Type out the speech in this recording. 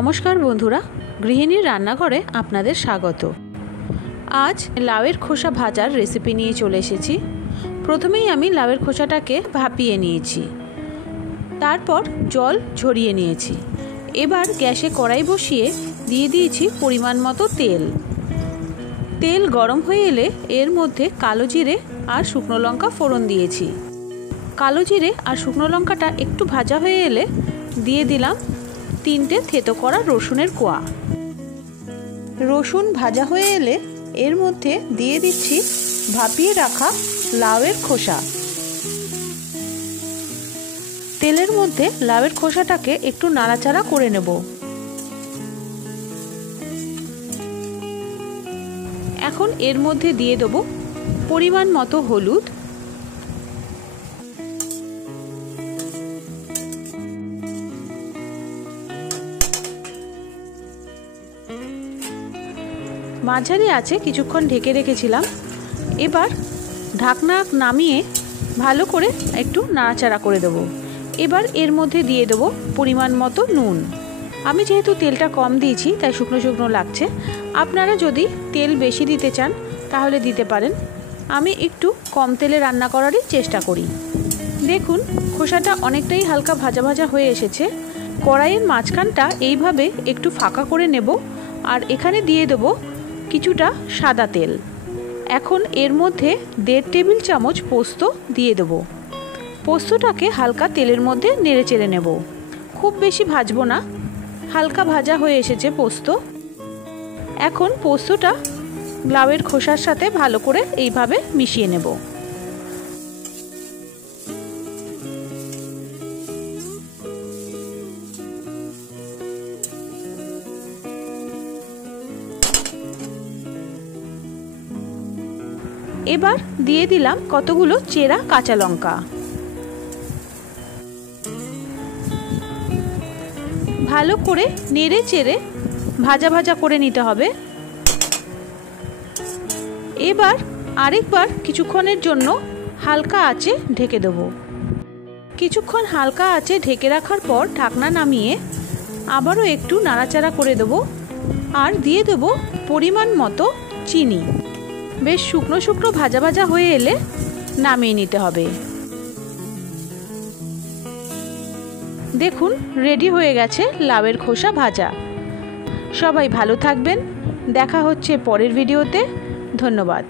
नमस्कार बंधुरा गृहिणीर रान्नाघरे आपनादेर स्वागत। आज लाउएर खोसा भाजार रेसिपि निये चले एसेछि। प्रथमेई आमि लाउएर खोसाटाके भापिये नियेछि, तारपर जल झरिये नियेछि। एबार ग्यासे कड़ाई बसिए दिये दियेछि परिमाण मतो तेल। तेल गरम हये एले एर मध्य कालो जिरे और शुकनो लंका फोड़न दियेछि। कालो जिरे और शुकनो लंकाटा एकटू भाजा हये एले दिये दिलाम 3টে থেতো करा रसुनेर कोया। रसुन भाजा हये एले एर मध्य दिये दिচ্ছি भापिए रखा लाउएर खोसा। तेलेर मध्य लाउएर खोसाटाके एकटू नाड़ाचाड़ा करे नेब। এখন এর মধ্যে দিয়ে দেব পরিমাণ মতো হলুদ, মাঝারি আছে কিছুক্ষণ ঢেকে রেখেছিলাম। এবার ঢাকনা নামিয়ে ভালো করে একটু নাড়াচাড়া করে দেব। এবার এর মধ্যে দিয়ে দেব পরিমাণ মতো নুন। আমি যেহেতু তেলটা কম দিয়েছি তাই শুকনো শুকনো লাগছে। আপনারা যদি তেল বেশি দিতে চান তাহলে দিতে পারেন। আমি একটু কম তেলে রান্না করারই চেষ্টা করি। দেখুন খোসাটা অনেকটাই হালকা ভাজা ভাজা হয়ে এসেছে। কড়াইয়ের মাঝখানটা এইভাবে একটু ফাঁকা করে নেব আর এখানে দিয়ে দেব কিছুটা সাদা তেল। এখন এর মধ্যে 1.5 টেবিল চামচ পোস্ত দিয়ে দেব। পোস্তটাকে হালকা তেলের মধ্যে নেড়ে চেড়ে নেব। খুব বেশি ভাজবো না, হালকা ভাজা হয়ে এসেছে পোস্ত। এখন পোস্তটা লাউয়ের খোসার সাথে ভালো করে এইভাবে মিশিয়ে নেব। এবার দিয়ে দিলাম কতগুলো চেরা কাঁচা লঙ্কা। ভালো করে নেড়ে চেড়ে ভাজা ভাজা করে নিতে হবে। এবার আরেকবার কিছুক্ষণের জন্য হালকা আঁচে ঢেকে দেব। কিছুক্ষণ হালকা আঁচে ঢেকে রাখার পর ঢাকনা নামিয়ে আবারও একটু নাড়াচাড়া করে দেব আর দিয়ে দেব পরিমাণ মতো চিনি। বেশ শুকনো শুকনো ভাজা ভাজা হয়ে এলে নামিয়ে নিতে হবে। দেখুন রেডি হয়ে গেছে লাউয়ের খোসা ভাজা। সবাই ভালো থাকবেন। দেখা হচ্ছে পরের ভিডিওতে। ধন্যবাদ।